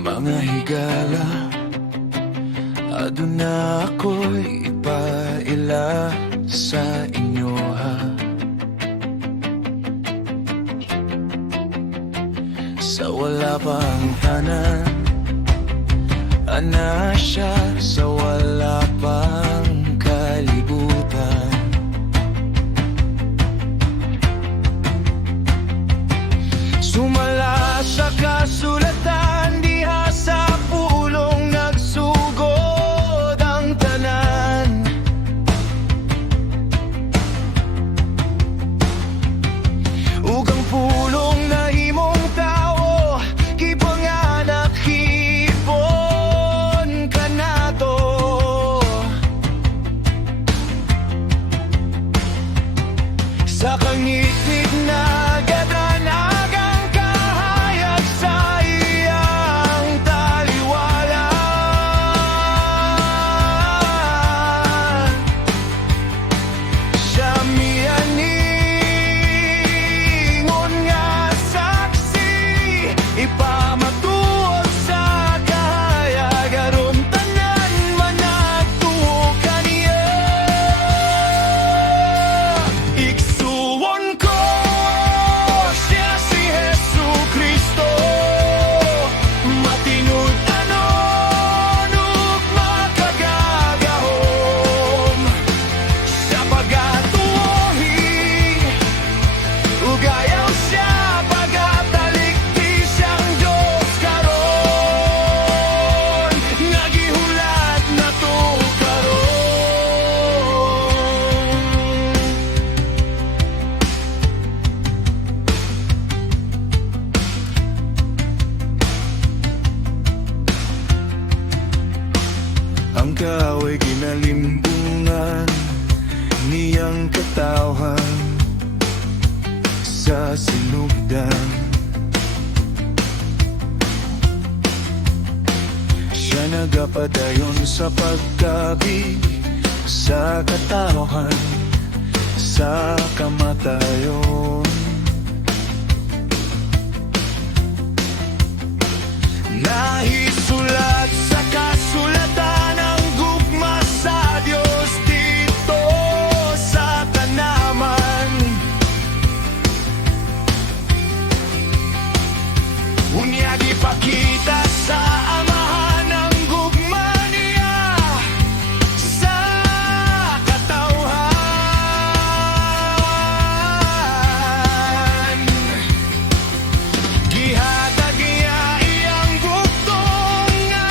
Mga higala aduna ako'y ipaila sa inyo ha. Sa wala pang tanan, ana siya sa wala pang kalibutan. Sumala sa kasulatan, diha sa pulong nagsugod ang tanan. Ug ang pulong na himong tao, gipanganak hipon kanato. Sa kangitid na gadan agang kahayag sa iyang taliwala. Siya miyaningon nga saksi, ipamatuod sa kahayag aron tanan managtuo kaniya. Igsuon ko siya si Jesucristo, matinud-anon ug makagagahom. Sa pagatuohi ug ayaw siya pagatalikti siyang Diyos karon, nagihulat na to karon. Ang kaaway ginalimbungan niyang katawhan sa sinugdan. Siya nagapadayon sa pagkabig sa katawhan, sa kamatayon. Nahisulat sa kasulatan ang gugma sa Diyos dito sa tanaman. Unyag ipakita sa amahan ang gugma niya sa katawhan. Gihatag niya iyang gugtong nga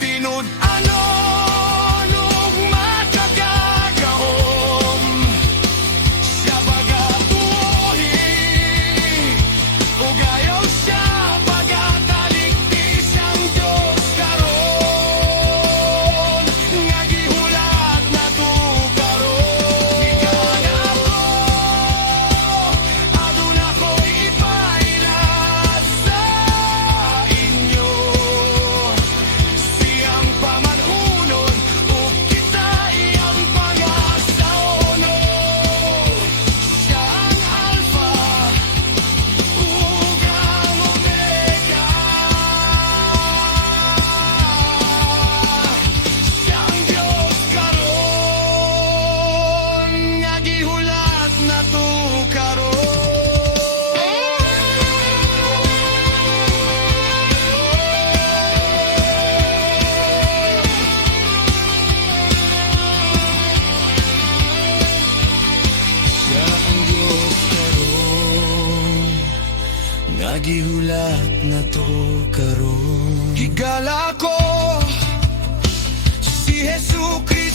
tinud-ano nung matagagahom. Siya pagatuhi, ugayaw siya pagataligtis ang Diyos karon. Nga gihulat na to karon. Gikan ako, aduna ko'y ipaila sa inyo. Siyang pamanhunon, ug kita iyang pag-asaono. Siya ang Alpha, ug ang Omega. Siyang Diyos karon, nga gihulat na to karon. Siya ang Diyos karon, nga gihulat na to karon. Higala ko si Jesu Kristo